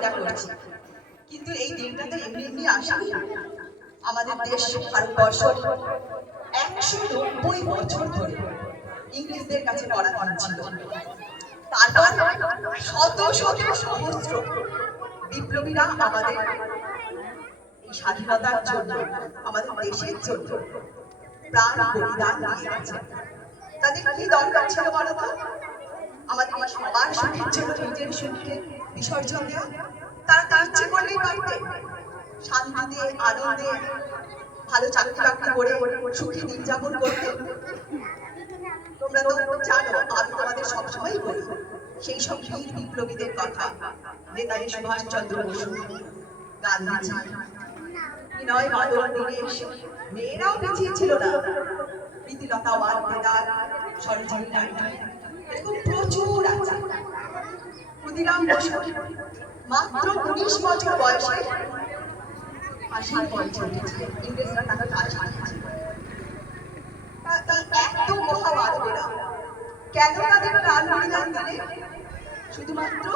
এটা করছি, কিন্তু এই দিনটা তো এমনি এমনি আসেনি। আমাদের দেশ ভারতবর্ষ 190 বছর ধরে ইংরেজদের কাছে পরাধীন ছিল। তারপর শত শত সহস্র বিপ্লবীরা আমাদের এই স্বাধীনতার জন্য, আমাদের দেশের জন্য প্রাণ বলিদান দিয়ে গেছে। তাদের কি দরকার ছিল বলতো? আমাদের সবার সুখের জন্য নিজের সুখকে বিসর্জন দেওয়া। তারা তার ইচ্ছে করলেই পারতে শান্তিতে, আনন্দে, ভালো চাকরি বাকরি করে সুখী দিন যাপন করতে। তোমরা তো জানো, আমি তোমাদের সবসময় বলি সেই সব বীর বিপ্লবীদের কথা। নেতাজি সুভাষচন্দ্র বসু, গান্ধীজি, বিনয় বাদল, দীনেশ, মেয়েরাও পিছিয়ে ছিল না। প্রীতিলতা ওয়াদ্দেদার, সরোজিনী নাইডু, এরকম প্রচুর আছে। ক্ষুদিরাম বসু মাত্র 19 বছর বয়সে ফাঁসির মঞ্চে উঠেছিলেন। ইংরেজরা তাকে ফাঁসি দিয়েছিল। এত মহামানবেরা কেন তাদের প্রাণ বলিদান দিলেন? শুধুমাত্র